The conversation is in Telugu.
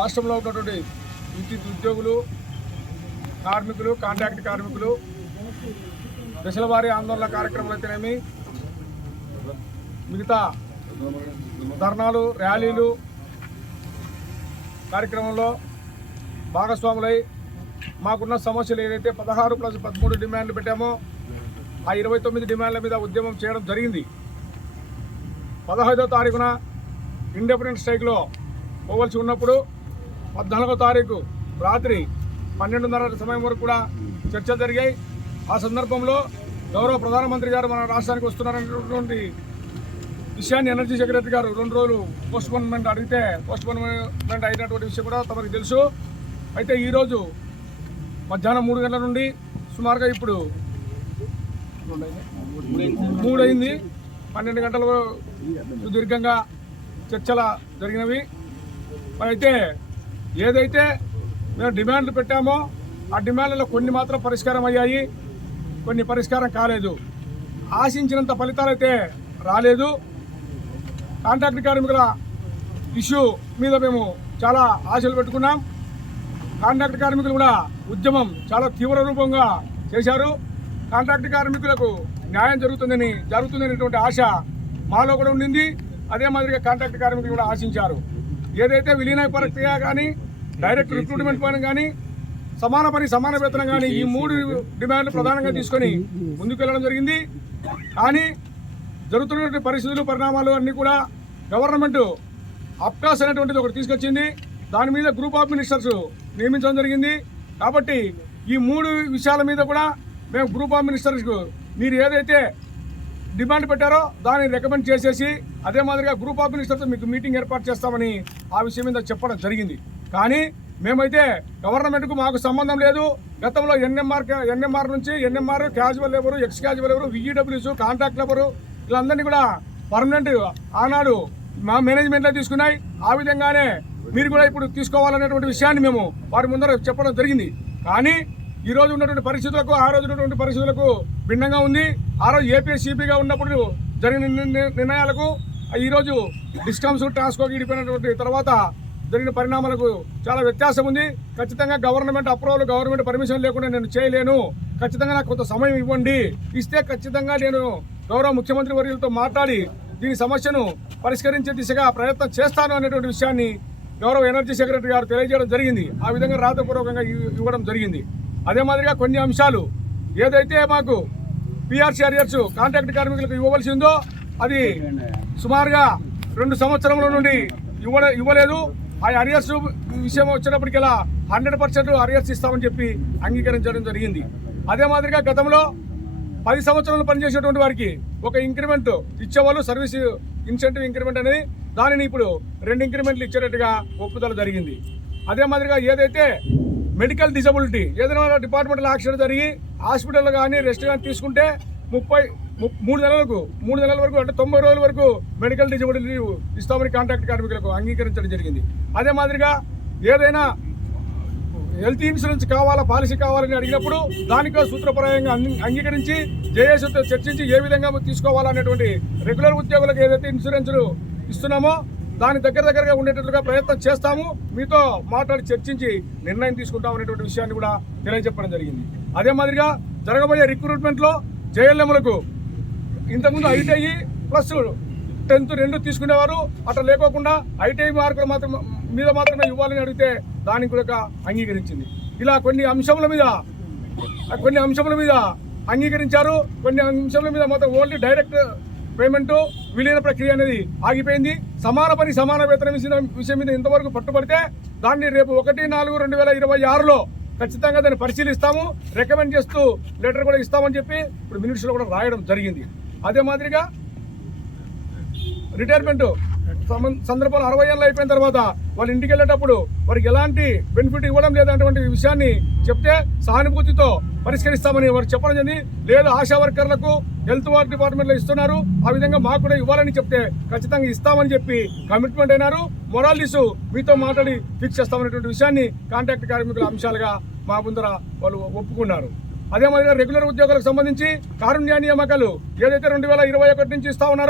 రాష్ట్రంలో ఉన్నటువంటి విద్యుత్ ఉద్యోగులు, కార్మికులు, కాంట్రాక్ట్ కార్మికులు దశల వారీ ఆందోళన కార్యక్రమాలు అయితేనేమి, మిగతా ధర్నాలు, ర్యాలీలు కార్యక్రమంలో భాగస్వాములై మాకున్న సమస్యలు ఏదైతే 16+13 డిమాండ్లు పెట్టామో ఆ 29 డిమాండ్ల మీద ఉద్యమం చేయడం జరిగింది. 15వ తారీఖున ఇండిపెండెన్స్ స్ట్రైక్లో పోవలసి ఉన్నప్పుడు 14వ తారీఖు రాత్రి 12:30 సమయం వరకు కూడా చర్చలు జరిగాయి. ఆ సందర్భంలో గౌరవ ప్రధానమంత్రి గారు మన రాష్ట్రానికి వస్తున్నారనేటువంటి విషయాన్ని ఎనర్జీ సెక్రటరీ గారు 2 రోజులు పోస్ట్పోన్మెంట్ అడిగితే పోస్ట్పోన్మెంట్ అయినటువంటి విషయం కూడా తమకు తెలుసు. అయితే ఈరోజు మధ్యాహ్నం 3 గంటల నుండి సుమారుగా ఇప్పుడు 3 అయింది. 12 గంటల సుదీర్ఘంగా చర్చల జరిగినవి. అయితే ఏదైతే మేము డిమాండ్లు పెట్టామో ఆ డిమాండ్లలో కొన్ని మాత్రం పరిష్కారం అయ్యాయి, కొన్ని పరిష్కారం కాలేదు. ఆశించినంత ఫలితాలు అయితే రాలేదు. కాంట్రాక్ట్ కార్మికుల ఇష్యూ మీద మేము చాలా ఆశలు పెట్టుకున్నాం. కాంట్రాక్ట్ కార్మికులు కూడా ఉద్యమం చాలా తీవ్ర రూపంగా చేశారు. కాంట్రాక్ట్ కార్మికులకు న్యాయం జరుగుతుందనేటువంటి ఆశ మాలో కూడా ఉండింది. అదే మాదిరిగా కాంట్రాక్ట్ కార్మికులు కూడా ఆశించారు. ఏదైతే విలీన ప్రక్రియ కానీ, డైరెక్ట్ రిక్రూట్మెంట్ పని కానీ, సమాన పని సమాన వేతనం కానీ, ఈ 3 డిమాండ్లు ప్రధానంగా తీసుకొని ముందుకు వెళ్ళడం జరిగింది. కానీ జరుగుతున్నటువంటి పరిస్థితులు, పరిణామాలు అన్నీ కూడా గవర్నమెంట్ అప్కాస్ అనేటువంటిది ఒకటి తీసుకొచ్చింది. దాని మీద గ్రూప్ ఆఫ్ మినిస్టర్స్ నియమించడం జరిగింది. కాబట్టి ఈ 3 విషయాల మీద కూడా మేము గ్రూప్ ఆఫ్ మినిస్టర్స్కు మీరు ఏదైతే డిమాండ్ పెట్టారో దాన్ని రికమెండ్ చేసేసి అదే మాదిరిగా గ్రూప్ ఆఫ్ మినిస్టర్తో మీకు మీటింగ్ ఏర్పాటు చేస్తామని ఆ విషయం మీద చెప్పడం జరిగింది. కానీ మేమైతే గవర్నమెంట్కు మాకు సంబంధం లేదు. గతంలో ఎన్ఎంఆర్ నుంచి NMR, casual labour, ex casual labour, విఈడబ్ల్యూస్, కాంట్రాక్ట్ లేబరు వీళ్ళందరినీ కూడా పర్మనెంట్ ఆనాడు మా మేనేజ్మెంట్లో తీసుకున్నాయి. ఆ విధంగానే మీరు కూడా ఇప్పుడు తీసుకోవాలనేటువంటి విషయాన్ని మేము వారి ముందర చెప్పడం జరిగింది. కానీ ఈ రోజు ఉన్నటువంటి పరిస్థితులకు, ఆ రోజు ఉన్నటువంటి పరిస్థితులకు భిన్నంగా ఉంది. ఆ రోజు ఏపీఎస్సీపీగా ఉన్నప్పుడు జరిగిన నిర్ణయాలకు ఈరోజు డిస్కామ్స్, ట్రాన్స్కోకి ఇడిపోయినటువంటి తర్వాత జరిగిన పరిణామాలకు చాలా వ్యత్యాసం ఉంది. ఖచ్చితంగా గవర్నమెంట్ అప్రూవల్, గవర్నమెంట్ పర్మిషన్ లేకుండా నేను చేయలేను. ఖచ్చితంగా నాకు కొంత సమయం ఇవ్వండి. ఇస్తే ఖచ్చితంగా నేను గౌరవ ముఖ్యమంత్రి వర్యులతో మాట్లాడి దీని సమస్యను పరిష్కరించే దిశగా ప్రయత్నం చేస్తాను అనేటువంటి విషయాన్ని గౌరవ ఎనర్జీ సెక్రటరీ గారు తెలియజేయడం జరిగింది. ఆ విధంగా రాతపూర్వకంగా ఇవ్వడం జరిగింది. అదే మాదిరిగా కొన్ని అంశాలు ఏదైతే మాకు పిఆర్సీ అరియర్స్ కాంట్రాక్ట్ కార్మికులకు ఇవ్వవలసి ఉందో అది సుమారుగా 2 సంవత్సరముల నుండి ఇవ్వలేదు. ఆ అరియర్స్ విషయం వచ్చినప్పటికల్లా 100% అరియర్స్ ఇస్తామని చెప్పి అంగీకరించడం జరిగింది. అదే మాదిరిగా గతంలో 10 సంవత్సరాలు పనిచేసేటువంటి వారికి ఒక ఇంక్రిమెంట్ ఇచ్చేవాళ్ళు, సర్వీస్ ఇన్సెంటివ్ ఇంక్రిమెంట్ అనేది, దానిని ఇప్పుడు 2 ఇంక్రిమెంట్లు ఇచ్చేటట్టుగా ఒప్పుదల జరిగింది. అదే మాదిరిగా ఏదైతే మెడికల్ డిజబిలిటీ ఏదైనా డిపార్ట్మెంటల్ యాక్సిడెంట్ జరిగి హాస్పిటల్లో కానీ రెస్ట్ కానీ తీసుకుంటే 3 నెలల వరకు అంటే 90 రోజుల వరకు మెడికల్ డిజబిలిటీ ఇస్తామని కాంట్రాక్ట్ కార్మికులకు అంగీకరించడం జరిగింది. అదే మాదిరిగా ఏదైనా హెల్త్ ఇన్సూరెన్స్ కావాలా, పాలసీ కావాలని అడిగినప్పుడు దానికో సూత్రప్రాయంగా అంగీకరించి జేఏసీతో చర్చించి ఏ విధంగా తీసుకోవాలనేటువంటి రెగ్యులర్ ఉద్యోగులకు ఏదైతే ఇన్సూరెన్స్లు ఇస్తున్నామో దాని దగ్గరగా ఉండేటట్లుగా ప్రయత్నం చేస్తాము. మీతో మాట్లాడి చర్చించి నిర్ణయం తీసుకుంటాం అనేటువంటి విషయాన్ని కూడా తెలియజెప్పడం జరిగింది. అదే మాదిరిగా జరగబోయే రిక్రూట్మెంట్లో జేఎల్ఎంలకు ఇంతకుముందు ఐటీఐ ప్లస్ 10th 2 తీసుకునేవారు. అట్లా లేకోకుండా ఐటీఐ మార్కులు మాత్రమే ఇవ్వాలని అడిగితే దానికి కూడా అంగీకరించింది. ఇలా కొన్ని అంశముల మీద అంగీకరించారు. కొన్ని అంశముల మీద మాత్రం ఓన్లీ డైరెక్ట్ పేమెంట్, విలీన ప్రక్రియ అనేది ఆగిపోయింది. సమాన పని సమాన వేతనం విషయం మీద ఇంతవరకు పట్టుబడితే దాన్ని రేపు 1/4/2026లో ఖచ్చితంగా దాన్ని పరిశీలిస్తాము, రికమెండ్ చేస్తూ లెటర్ కూడా ఇస్తామని చెప్పి ఇప్పుడు మినిట్స్లో కూడా రాయడం జరిగింది. అదే మాదిరిగా రిటైర్మెంట్ సందర్భంలో 60 ఏళ్ళు అయిపోయిన తర్వాత వాళ్ళు ఇంటికి వెళ్ళేటప్పుడు వారికి ఎలాంటి బెనిఫిట్ ఇవ్వడం లేదన్నటువంటి విషయాన్ని చెప్తే సహానుభూతితో పరిష్కరిస్తామని వారు చెప్పడం జరిగింది. లేదు ఆశా వర్కర్లకు హెల్త్ డిపార్ట్మెంట్లో ఇస్తున్నారు, ఆ విధంగా మాకు కూడా ఇవ్వాలని చెప్తే ఖచ్చితంగా ఇస్తామని చెప్పి కమిట్మెంట్ అయినారు. మొరాలిస్ మీతో మాట్లాడి ఫిక్స్ చేస్తామనేటువంటి విషయాన్ని కాంట్రాక్ట్ కార్మికుల అంశాలుగా మా ముందర వాళ్ళు ఒప్పుకున్నారు. అదే మాదిరిగా రెగ్యులర్ ఉద్యోగులకు సంబంధించి కారుణ్య నియామకాలు ఏదైతే 2021 నుంచి ఇస్తా ఉన్నారో